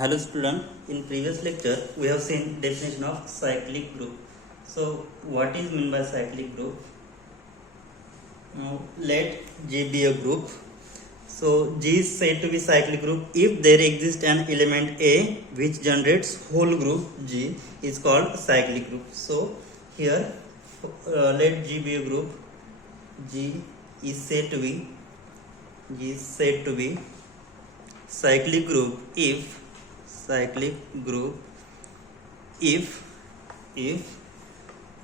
Hello student, in previous lecture we have seen definition of cyclic group. So what is meant by cyclic group? Now let G be a group. So G is said to be cyclic group if there exists an element A which generates whole group G is called cyclic group. So here let G be a group. G is said to be cyclic group if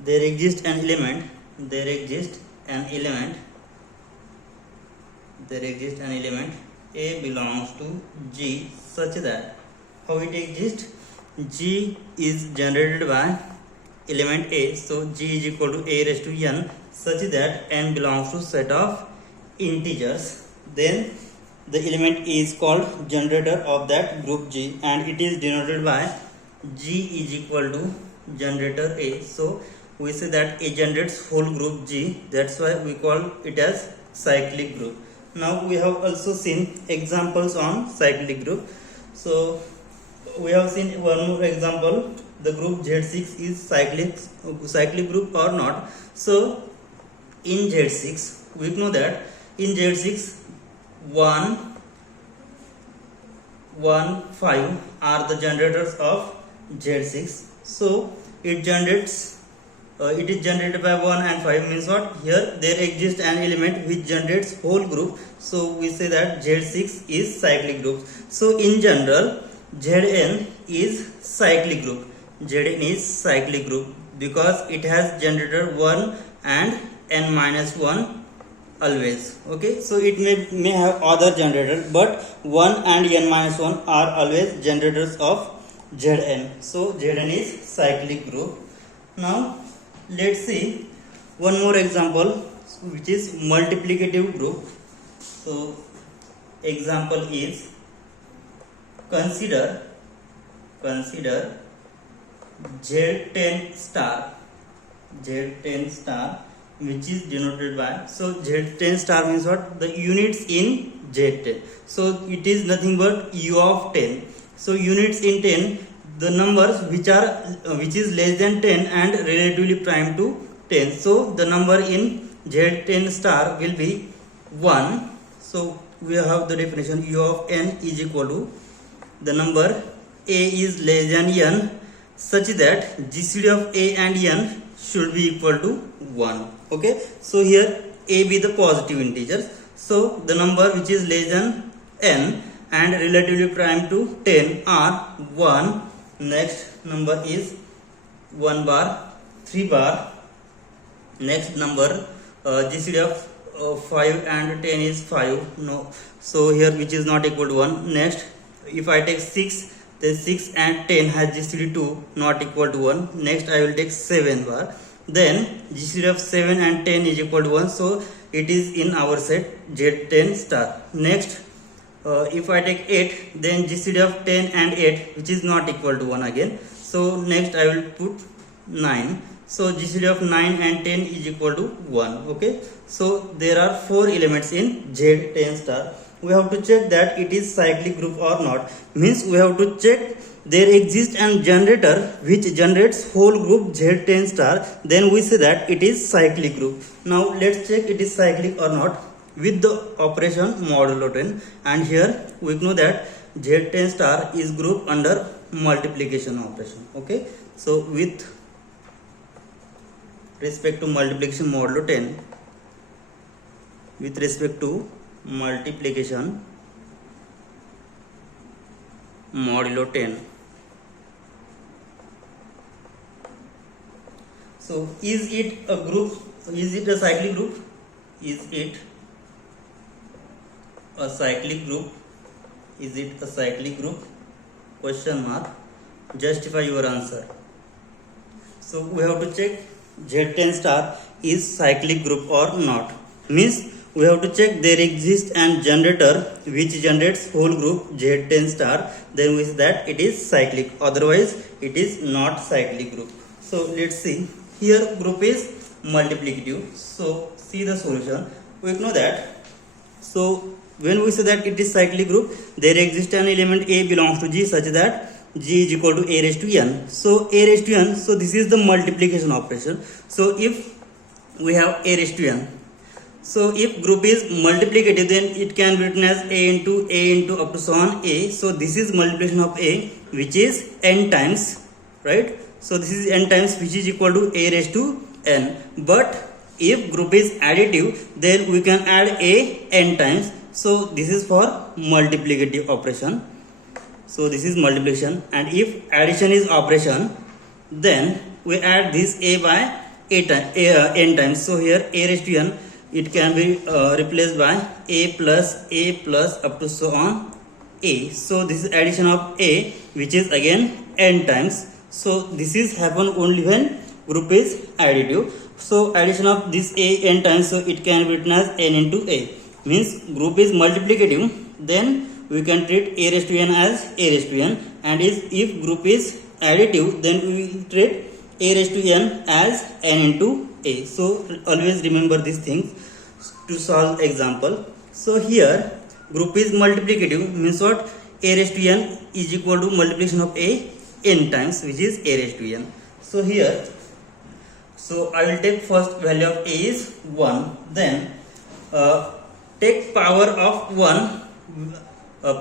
there exists an element A belongs to G such that how it exists, G is generated by element A, so G is equal to A raised to n such that n belongs to set of integers, then the element is called generator of that group G and it is denoted by G is equal to generator A. So we say that A generates whole group G, that's why we call it as cyclic group. Now we have also seen examples on cyclic group. So we have seen one more example, the group Z6 is cyclic group or not. So in Z6 we know that in Z6 1, 5 are the generators of Z6. So it is generated by 1 and 5 means what? Here there exists an element which generates whole group. So we say that Z6 is cyclic group. So in general Zn is cyclic group. Zn is cyclic group because it has generator 1 and n minus 1 always. Okay, so it may have other generators, but 1 and n minus 1 are always generators of Zn. So Zn is cyclic group. Now let's see one more example, which is multiplicative group. So example is consider Z10 star which is denoted by, so Z10 star means what? The units in Z10. So it is nothing but U of 10. So units in 10, the numbers which is less than 10 and relatively prime to 10. So the number in Z10 star will be 1. So we have the definition, U of n is equal to the number A is less than n such that GCD of A and n should be equal to 1. Okay, so here A be the positive integers, so the number which is less than n and relatively prime to 10 are 1. Next number is 1 bar, 3 bar. Next number GCD of 5 and 10 is 5. No, so here which is not equal to 1. Next, if I take 6, then 6 and 10 has GCD 2 not equal to 1. Next I will take 7 bar. Then GCD of 7 and 10 is equal to 1. So it is in our set Z10 star. Next, if I take 8, then GCD of 10 and 8 which is not equal to 1 again. So next I will put 9. So GCD of 9 and 10 is equal to 1. Okay. So there are 4 elements in Z10 star. We have to check that it is cyclic group or not. Means we have to check there exists an generator which generates whole group Z10 star. Then we say that it is cyclic group. Now let's check it is cyclic or not with the operation modulo 10. And here we know that Z10 star is grouped under multiplication operation. Okay. So with respect to multiplication modulo 10, with respect to multiplication modulo 10. So is it a group? Is it a cyclic group? Is it a cyclic group? Is it a cyclic group? Question mark. Justify your answer. So we have to check Z10 star is cyclic group or not. Means we have to check there exists an generator which generates whole group Z10 star. Then we say that it is cyclic. Otherwise it is not cyclic group. So let's see. Here group is multiplicative. So see the solution. We know that. So when we say that it is cyclic group, there exists an element A belongs to G such that G is equal to A raised to n. So A raised to n, so this is the multiplication operation. So if we have A raised to n, so if group is multiplicative, then it can be written as A into up to so on A. So this is multiplication of A, which is n times, right? So this is n times, which is equal to A raised to n. But if group is additive, then we can add A n times. So this is for multiplicative operation. So this is multiplication, and if addition is operation, then we add this A by n times. So here A raised to n, it can be replaced by A plus up to so on A. So this is addition of A, which is again n times. So this is happen only when group is additive. So addition of this A n times, so it can be written as n into A. Means group is multiplicative, then we can treat A raised to n as A raised to n, and if group is additive, then we will treat A raised to n as n into A. So always remember these things to solve example. So here group is multiplicative, means what? A raised to n is equal to multiplication of A n times, which is A raised to n. So here, so I will take first value of A is 1, then take power of 1,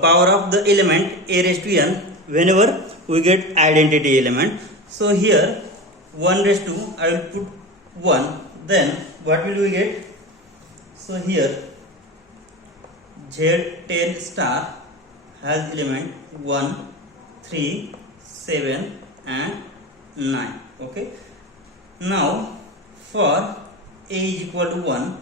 power of the element A raised to n whenever we get identity element. So here 1 raised to, I will put 1, then what will we get? So here Z10 star has element 1, 3, 7 and 9. Okay. Now for A is equal to 1,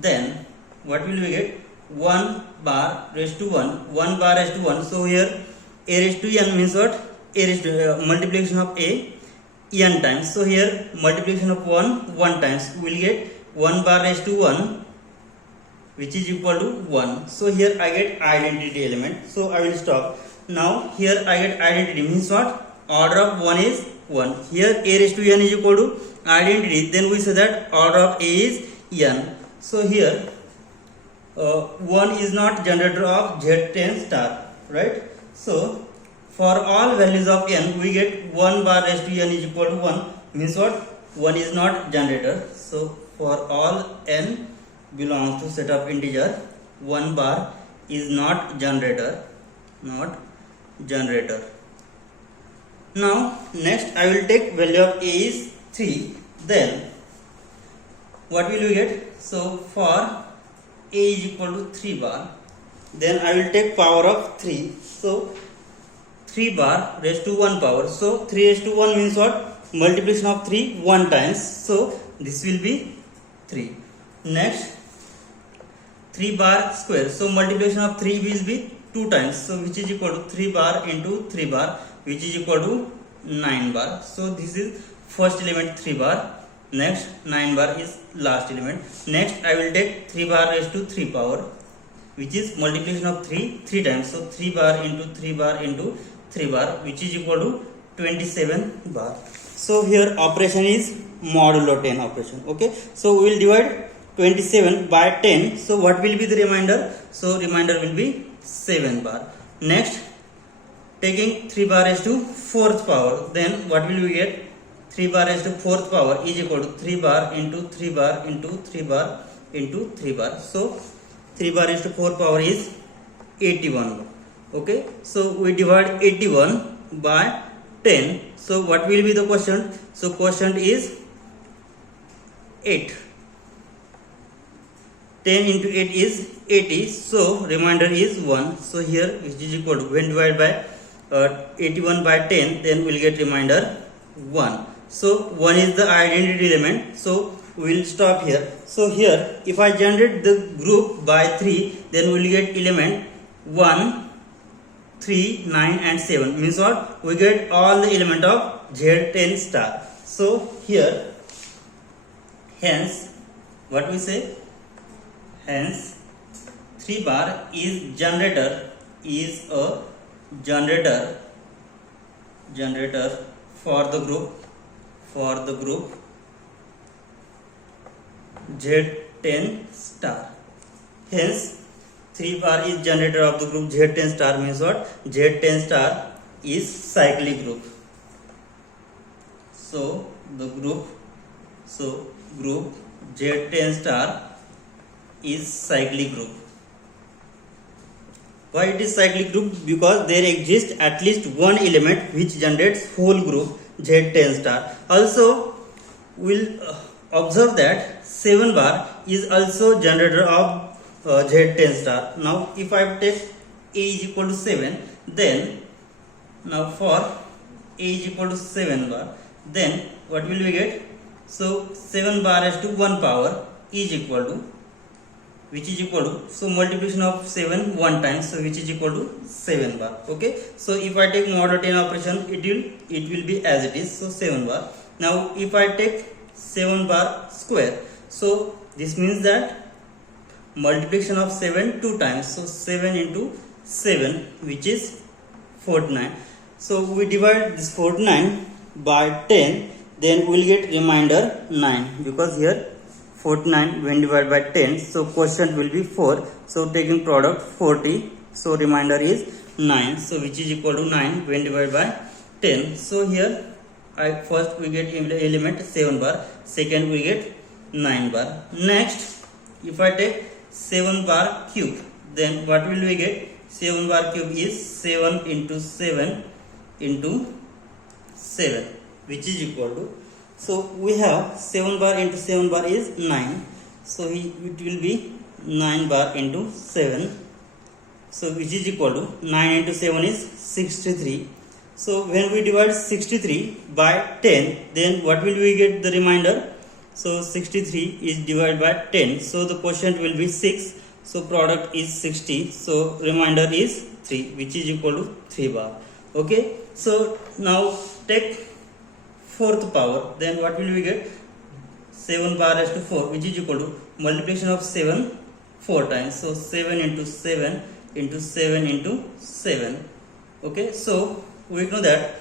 then what will we get? 1 bar raised to 1, 1 bar raised to 1. So here A raised to n means what? A raised to multiplication of A n times. So here multiplication of 1 times, we will get 1 bar raised to 1, which is equal to 1. So here I get identity element. So I will stop. Now here I get identity means what? Order of 1 is 1. Here A raised to n is equal to identity. Then we say that order of A is n. So here 1 is not generator of Z10 star, right? So for all values of n, we get 1 bar raised to n is equal to 1. Means what? 1 is not generator. So for all n belongs to set of integer, 1 bar is not generator, not generator. Now next I will take value of A is 3, then what will we get? So for A is equal to 3 bar, then I will take power of 3. So 3 bar raised to 1 power. So 3 raised to 1 means what? Multiplication of 3 1 times. So this will be 3. Next 3 bar square. So multiplication of 3 will be 2 times. So which is equal to 3 bar into 3 bar, which is equal to 9 bar. So this is first element 3 bar. Next 9 bar is last element. Next I will take 3 bar raised to 3 power, which is multiplication of 3 times. So 3 bar into 3 bar into 3 bar, which is equal to 27 bar. So here operation is modulo 10 operation. Okay. So we will divide 27 by 10. So what will be the remainder? So remainder will be 7 bar. Next taking 3 bar raised to 4th power, then what will we get? 3 bar raised to 4th power is equal to 3 bar into 3 bar into 3 bar into 3 bar. So 3 bar raised to 4th power is 81. Okay. So we divide 81 by 10. So what will be the quotient? So quotient is 8. 10 into 8 is 80. So remainder is 1. So here which is equal to, when divided by 81 by 10, then we will get remainder 1. So 1 is the identity element. So we will stop here. So here if I generate the group by 3, then we will get element 1, 3, 9 and 7. Means what? We get all the element of Z10 star. So here, hence what we say? Hence 3 bar is generator, is a generator for the group Z10 star. Hence 3 bar is generator of the group Z10 star means what? Z10 star is cyclic group. So group Z10 star is cyclic group. Why it is cyclic group? Because there exists at least one element which generates whole group Z10 star. Also, we'll observe that 7 bar is also generator of Z10 star. Now, if I take A is equal to 7, then now for A is equal to 7 bar, then what will we get? So 7 bar as to 1 power is equal to, which is equal to, so multiplication of 7 one time, so which is equal to 7 bar. Okay, so if I take mod 10 operation, it will be as it is, so 7 bar. Now if I take 7 bar square, so this means that multiplication of 7 two times, so 7 into 7, which is 49. So we divide this 49 by 10, then we will get remainder 9, because here 49 when divided by 10, so quotient will be 4, so taking product 40, so remainder is 9, so which is equal to 9 when divided by 10. So here first we get element 7 bar, second we get 9 bar. Next, if I take 7 bar cube, then what will we get? 7 bar cube is 7 into 7 into 7, which is equal to, so we have 7 bar into 7 bar is 9, so it will be 9 bar into 7, so which is equal to 9 into 7 is 63. So when we divide 63 by 10, then what will we get the remainder? So 63 is divided by 10, so the quotient will be 6, so product is 60, so remainder is 3, which is equal to 3 bar. Okay, so now take fourth power, then what will we get? 7 bar as to 4, which is equal to multiplication of 7 4 times, so 7 into 7 into 7 into 7. Okay, so we know that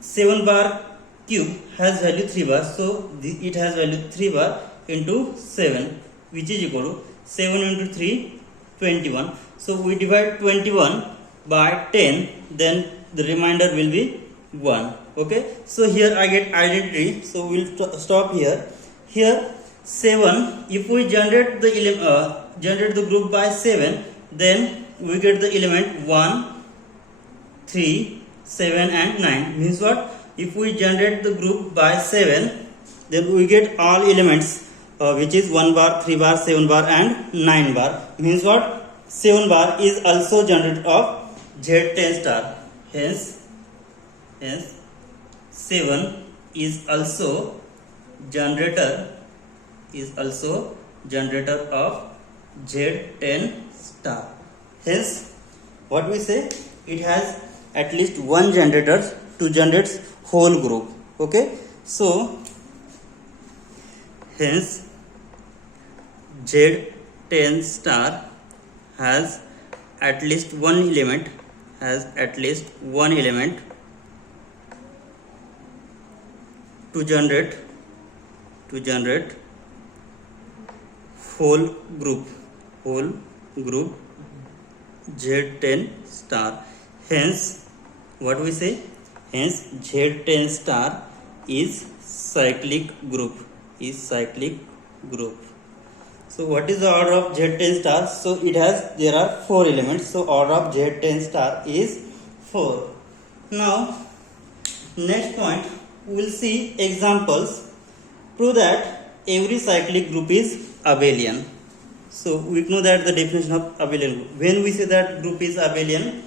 7 bar cube has value 3 bar, so it has value 3 bar into 7, which is equal to 7 into 3 21. So we divide 21 by 10, then the remainder will be 1. Okay, so here I get identity, so we'll stop here. Here 7, if we generate the group by 7, then we get the element 1 3 7 and 9, means what? If we generate the group by 7, then we get all elements which is 1 bar, 3 bar, 7 bar and 9 bar, means what? 7 bar is also generator of Z10 star. Hence 7 is also generator of Z10 star. Hence what we say, it has at least one generator to generate whole group. Okay, so hence Z10 star has at least one element to generate whole group Z10 star. Hence what we say, hence Z10 star is cyclic group. So what is the order of Z10 star? So there are 4 elements, so order of Z10 star is 4. Now next point, we will see examples. Prove that every cyclic group is abelian. So we know that the definition of abelian group. When we say that group is abelian,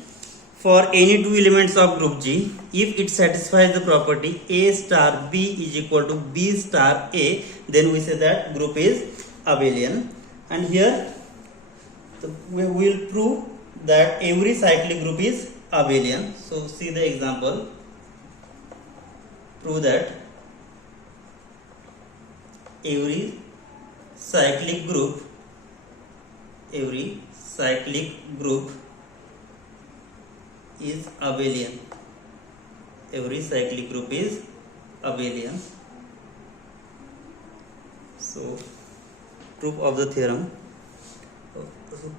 for any two elements of group G, if it satisfies the property A star B is equal to B star A, then we say that group is abelian. And here we will prove that every cyclic group is abelian. So see the example. Prove that every cyclic group is abelian. Every cyclic group is abelian. So proof of the theorem.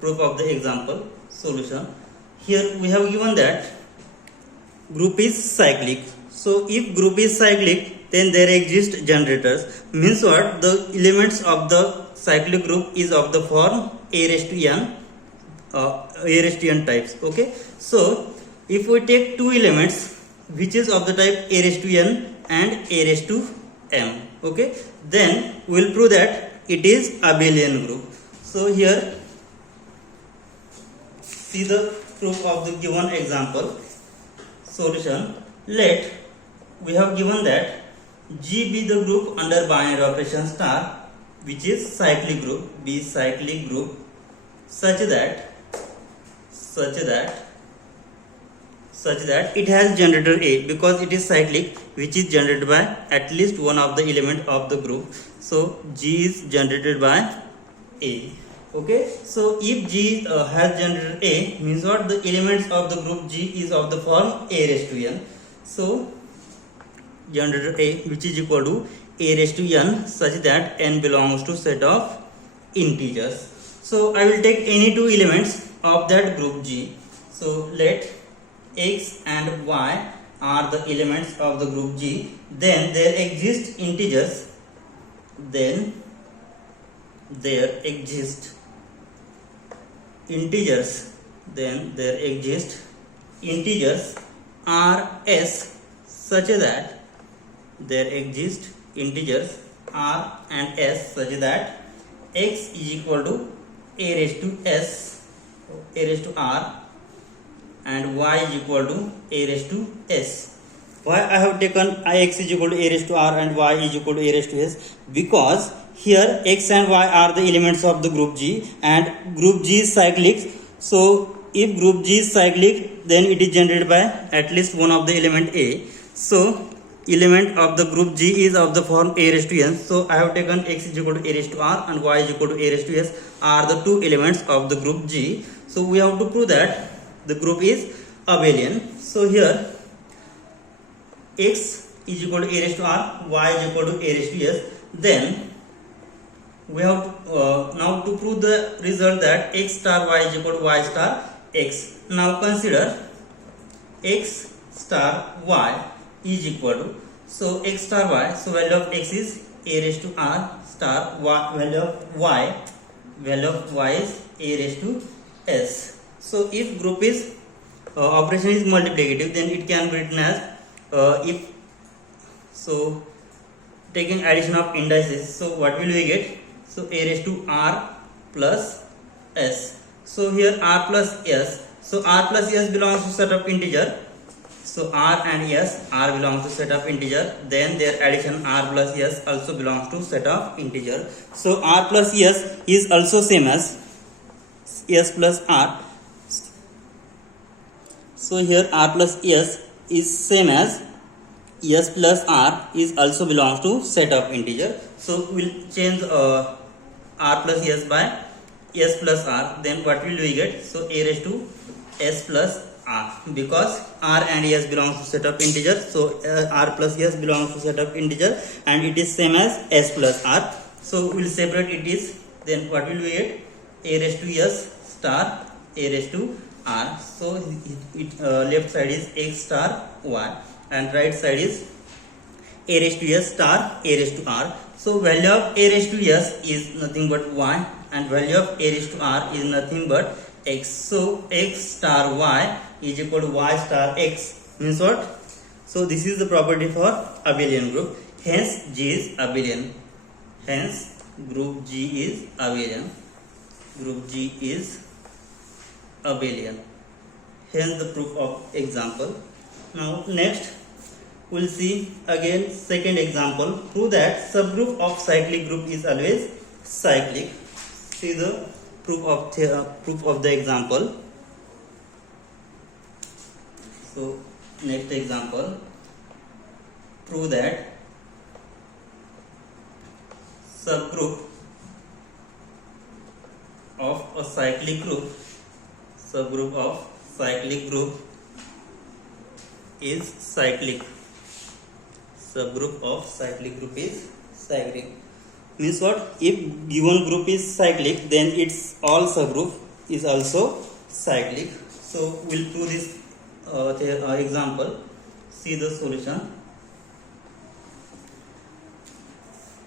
proof of the example solution. Here we have given that group is cyclic. So if group is cyclic, then there exist generators. Means what? The elements of the cyclic group is of the form a raised to n types. Okay. So if we take two elements which is of the type a raised to n and a raised to m, okay, then we will prove that it is abelian group. So here see the proof of the given example solution. Let we have given that G be the group under binary operation star which is cyclic group, be cyclic group such that it has generator A because it is cyclic, which is generated by at least one of the element of the group. So G is generated by A. Okay, so if G has generator A, means what? The elements of the group G is of the form A raised to n. So generator A, which is equal to A raised to n such that n belongs to set of integers. So I will take any two elements of that group G. So let x and y are the elements of the group G. Then there exist integers. Then there exist integers R s such that there exist integers R and s such that x is equal to a raised to s, a raised to r, and y is equal to a raised to s. Why I have taken x is equal to a raised to r and y is equal to a raised to s? Because here x and y are the elements of the group G and group G is cyclic. So if group G is cyclic, then it is generated by at least one of the element A. So element of the group G is of the form a raised to n. So I have taken x is equal to a raised to r and y is equal to a raised to s are the two elements of the group G. So we have to prove that the group is abelian. So here x is equal to a raised to r, y is equal to a raised to s. Then we have to, now to prove the result that x star y is equal to y star x. Now consider x star y is equal to, so x star y, so value of x is a raised to r star y, value of y is a raised to s. So if group is operation is multiplicative, then it can be written as if so taking addition of indices, so what will we get? So a raised to r plus s. So here r plus s, so r plus s belongs to set of integer. So r and s, r belongs to set of integer, then their addition r plus s also belongs to set of integer. So r plus s is also same as s plus r. So here r plus s is same as s plus r is also belongs to set of integer. So we'll change r plus s by s plus r, then what will we get? So a raised to s plus r, because r and s belongs to set of integer, so r plus s belongs to set of integer and it is same as s plus r. So we'll separate it is, then what will we get? A raised to s star a raised to r. So left side is x star y and right side is a raised to s star a raised to r. So value of a raised to s is nothing but y and value of a raised to r is nothing but x. So x star y is equal to y star x, means what? So this is the property for abelian group. Hence G is abelian. Hence group G is abelian. Group G is abelian. Hence the proof of example. Now next we'll see again second example. Prove that subgroup of cyclic group is always cyclic. See the proof of the example. So next example, prove that subgroup of a cyclic group, subgroup of cyclic group is cyclic. Subgroup of cyclic group is cyclic. Means what? If given group is cyclic, then its all subgroup is also cyclic. So we'll prove this example. See the solution.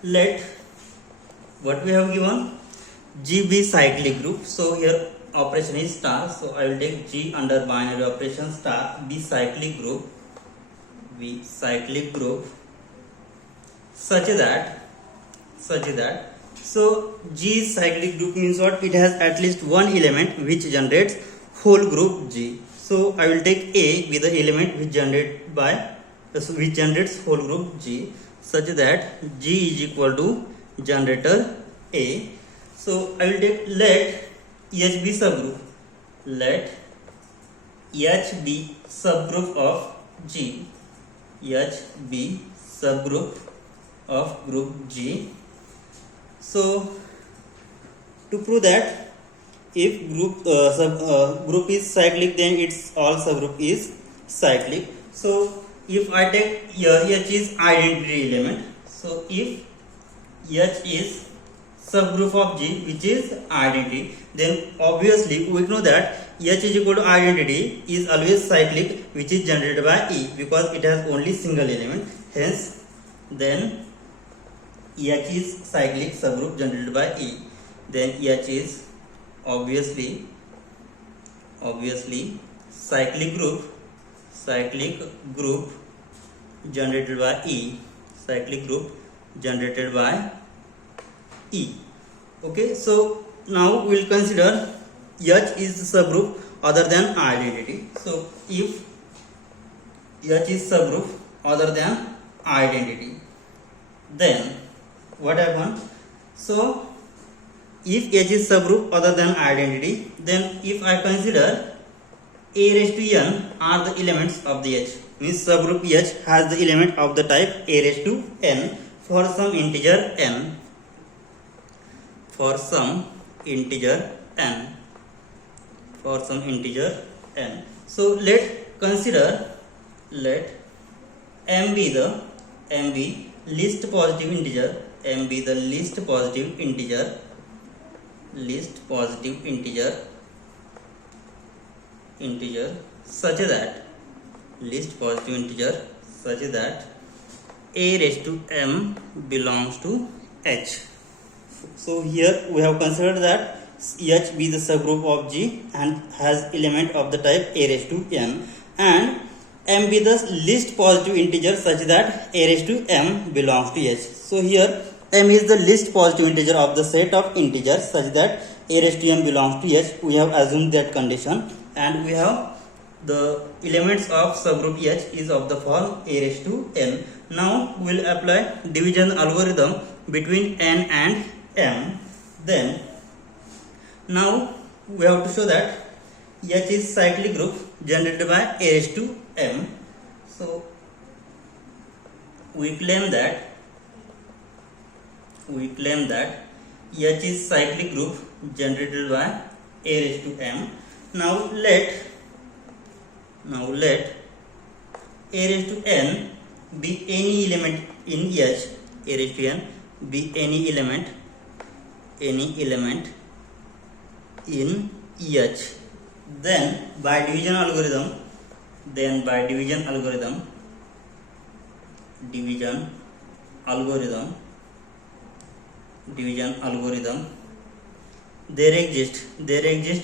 Let what we have given, G be cyclic group. So here operation is star. So I will take G under binary operation star be cyclic group. Be cyclic group such that so G cyclic group means what? It has at least one element which generates whole group G. So I will take A be the element which generates whole group G, such that G is equal to generator A. So I will take let H be subgroup. Let H be subgroup of G. H be subgroup of group G. So to prove that if group is cyclic, then its all subgroup is cyclic. So if I take here H is identity element. So if H is subgroup of G which is identity, then obviously we know that H is equal to identity is always cyclic, which is generated by E, because it has only single element. Hence then H is cyclic subgroup generated by E. Then H is obviously cyclic group generated by E. Cyclic group generated by E. Okay, so now we will consider H is subgroup other than identity. So if H is subgroup other than identity, then what happens? So if H is subgroup other than identity, then if I consider A raised to n are the elements of the H, means subgroup H has the element of the type A raised to n for some integer n. For some integer n. So let m be least positive integer. M be the least positive integer. Such that A raised to m belongs to H. So here we have considered that H be the subgroup of G and has element of the type A raised to n, and m be the least positive integer such that A raised to m belongs to H. So here m is the least positive integer of the set of integers such that A raised to m belongs to H. We have assumed that condition, and we have the elements of subgroup H is of the form A raised to n. Now we will apply division algorithm between n and m. Then now we have to show that H is cyclic group generated by A raised to m. So we claim that H is cyclic group generated by A raised to m. Now let A raised to n be any element in H. A raised to n be any element in H. Then by division algorithm, there exist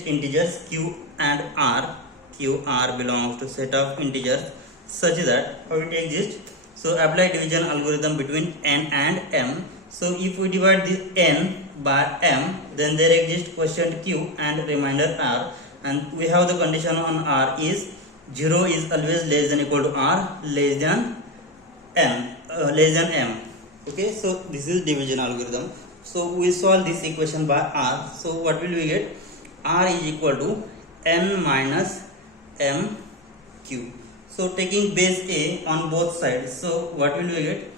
integers q and r. Q, R belongs to set of integers such that how it exists. So apply division algorithm between n and m. So if we divide this n by m, then there exists quotient q and remainder r, and we have the condition on r is 0 is always less than equal to r less than m. Okay, so this is division algorithm. So we solve this equation by r. So what will we get? R is equal to n minus m q. So taking base a on both sides, so what will we get?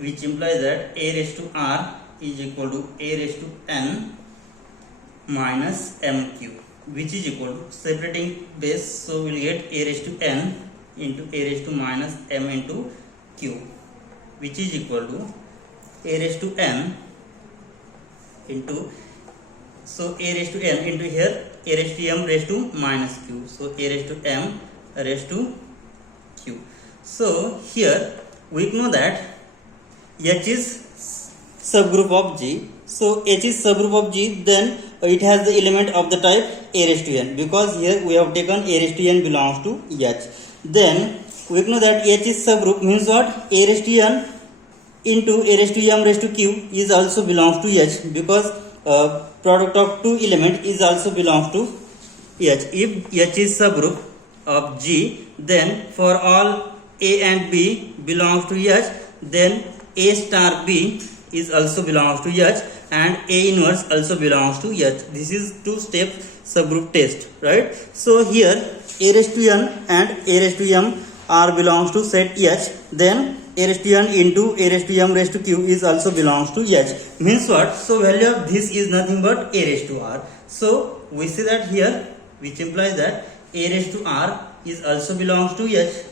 Which implies that a raised to r is equal to a raised to n minus mq, which is equal to separating base, so we will get a raised to n into a raised to minus m into q, which is equal to a raised to n into, so a raised to n into here a raised to m raised to minus q. So a raised to m raised to q. So here we know that h is subgroup of G. So H is subgroup of G, then it has the element of the type a raised to n, because here we have taken a raised to n belongs to H. Then we know that H is subgroup means what? A raised to n into a raised to m raised to q is also belongs to H, because product of two element is also belongs to H. If H is subgroup of G, then for all A and B belongs to H, then A star B is also belongs to H and A inverse also belongs to H. This is two-step subgroup test, right? So here A raised to n and A raised to m are belongs to set H, then A raised to n into A raised to m raised to q is also belongs to H. Means what? So value of this is nothing but A raised to r. So we see that here, which implies that A raised to r is also belongs to H.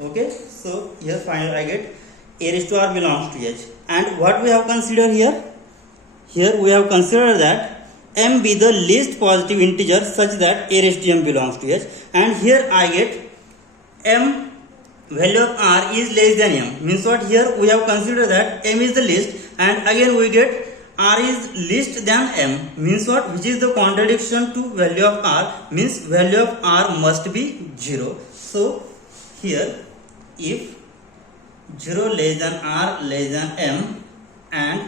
Okay, so here finally I get A raised to r belongs to H. And what we have considered here? Here we have considered that m be the least positive integer such that A raised to m belongs to H. And here I get m value of r is less than m. Means what? Here we have considered that m is the least, and again we get r is least than m. Means what? Which is the contradiction to value of r, means value of r must be 0. So here if 0 less than r less than m and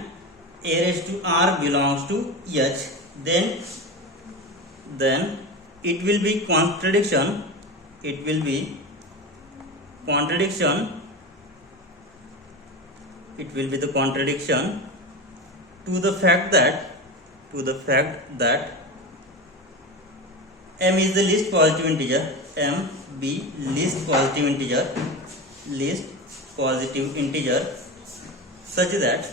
a raised to r belongs to H, then it will be contradiction. It will be contradiction. It will be the contradiction to the fact that m is the least positive integer. M be least positive integer such that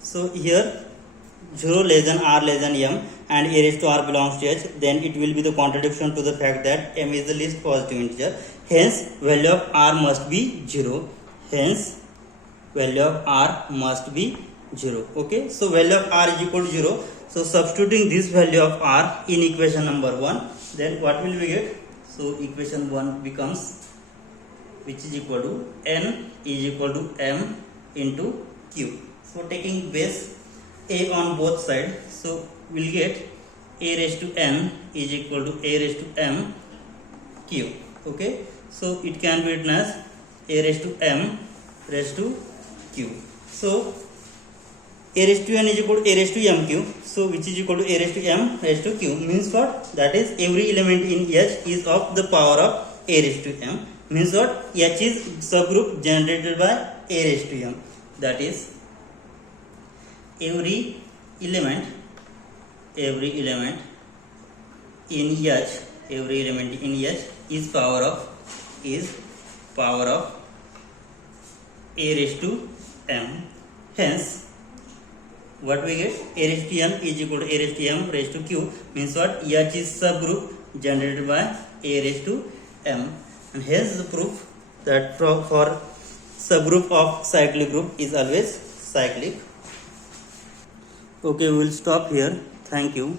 so here 0 less than r less than m and a raised to r belongs to H, then it will be the contradiction to the fact that m is the least positive integer. Hence value of r must be 0. Okay, so value of r is equal to 0. So substituting this value of r in equation number 1, then what will we get? So equation 1 becomes, which is equal to n is equal to m into q. So taking base a on both sides, so we'll get a raised to n is equal to a raised to m q. Okay, so it can be written as a raised to m raised to q. So a raised to n is equal to a raised to m q, so which is equal to a raised to m raised to q. Means what? That is every element in H is of the power of a raised to m. Means what? H is subgroup generated by a raised to m. That is every element in H is power of a raised to m. Hence what we get? A raised to n is equal to a raised to m raised to q. Means what? H is subgroup generated by a raised to m. And hence the proof that for subgroup of cyclic group is always cyclic. Okay, we will stop here. Thank you.